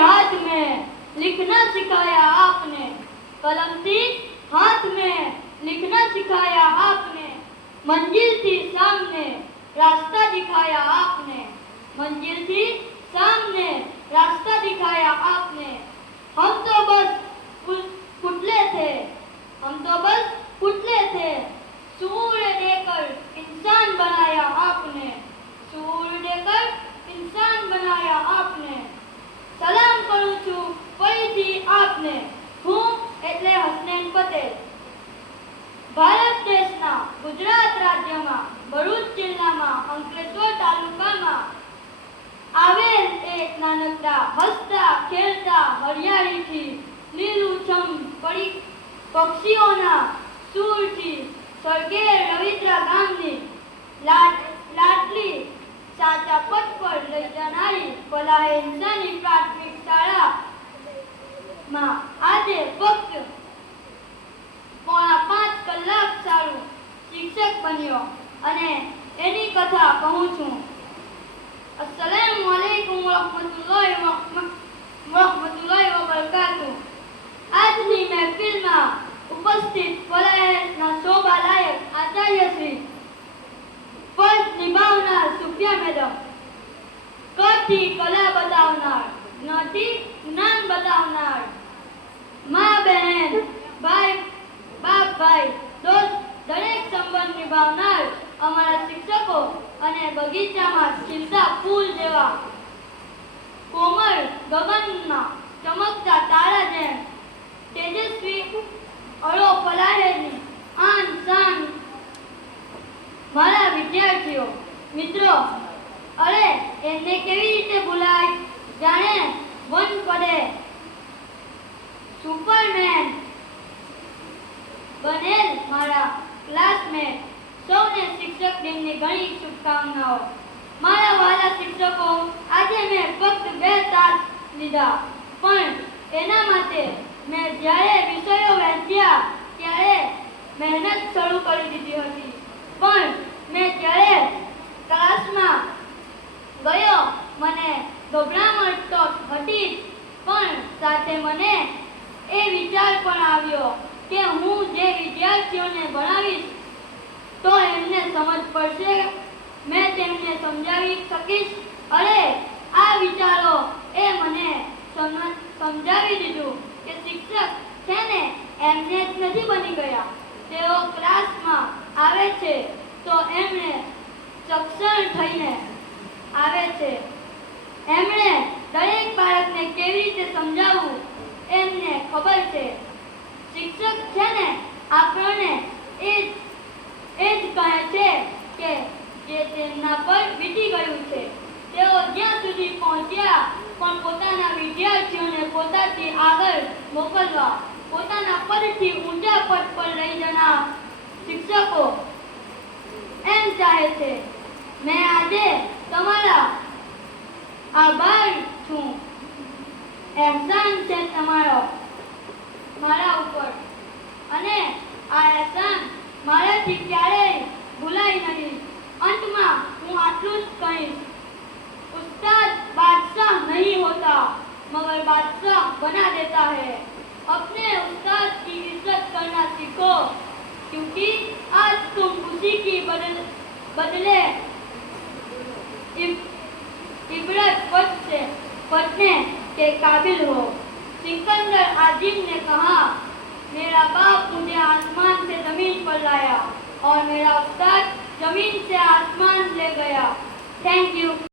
हाथ में, लिखना सिखाया आपने। कलम थी हाथ में, लिखना सिखाया आपने। मंजिल थी सामने, रास्ता दिखाया आपने। मंजिल थी सामने, रास्ता दिखाया आपने। हम तो बस पुतले थे। हम तो बस पुतले थे। सूर्य देकर इंसान बनाया आपने। सूर्य देकर इंसान बनाया આપને હું એટલે હસનેન પટેલ. ભારત દેશના ગુજરાત રાજ્યમાં ભરૂચ જિલ્લામાં અંકલેશ્વર તાલુકામાં આવેલ એક નાનકડા, હસતા, ખેલતા, હરિયાળીથી, લીલુંછમ પડી પક્ષીઓના સૂરથી સ્વર્ગીય રવિન્દ્ર ગામની લાટલી સાચા પથ પર લઈ જનારી ફલાહે હિંસાની પ્રાથમિક શાળામાં આજે ફક્ત પોણા પાંચ કલાક સારું બન્યો અને એની કથા કહું છું. અસલામ અલૈકુમ વરહમતુલ્લાહિ વરહમતુલ્લાહિ વબરકાતુ આજની મહેફિલમાં ઉપસ્થિત ફલાહેના શોભા લાયક આચાર્ય શ્રી ફરજ નિભાવનાર સુફિયા મેડમ કથી કલા બતાવનાર નથી જ્ઞાન બતાવનાર અને બગીચામાં ખીલતા ફૂલ જેવા કોમળ ગગનમાં ચમકતા તારા જેમ તેજસ્વી અળો ફલાહેની આન શાન મારા વિદ્યાર્થીઓ, મિત્રો, અરે એમને કેવી રીતે બોલાય જાણે વન પડે. સુપરમેન બનેલ મારા ક્લાસમેટ સૌને શિક્ષક દિનની ઘણી શુભકામનાઓ. મારા વાલા શિક્ષકો, આજે મેં ફક્ત બે તાસ લીધા. પણ એના માટે મેં જ્યારે વિષયો વહેંચ્યા ત્યારે મહેનત શરૂ કરી દીધી હતી. પણ મેં ત્યારે ક્લાસમાં ગયો, મને ગભરામણ તો હતી પણ સાથે મને એ વિચાર પણ આવ્યો કે હું જે વિદ્યાર્થીઓને ભણાવીશ તો એમને સમજ પડશે. મેં તેમને સમજાવી શકીશ. અરે, આ વિચારો એ મને સમજાવી દીધું કે શિક્ષક છે ને એમને જ નથી બની ગયા. તેઓ ક્લાસમાં આવે છે તો એમણે સક્ષમ થઈને આવે છે. એમણે દરેક બાળકને કેવી રીતે સમજાવવું એમને ખબર છે. શિક્ષક છે ને આપણને એ એ જ કહે છે કે જે તેમના પર વીતી ગયું છે. તેઓ જ્યાં સુધી પહોંચ્યા પણ પોતાના વિદ્યાર્થીઓને પોતાથી આગળ મોકલવા, પોતાના પદથી ઊંચા પદ પર લઈ જનાર શિક્ષકો એમ ચાહે છે, મેં આજે તમારા આભાર છું. એહસાન છે તમારો. तुम उसी की बदल बदले इब- इबरत पद से पढ़ने के काबिल हो सिकंदर आजिम ने कहा मेरा बाप मुझे आसमान से जमीन पर लाया और मेरा उस्ताद जमीन से आसमान ले गया थैंक यू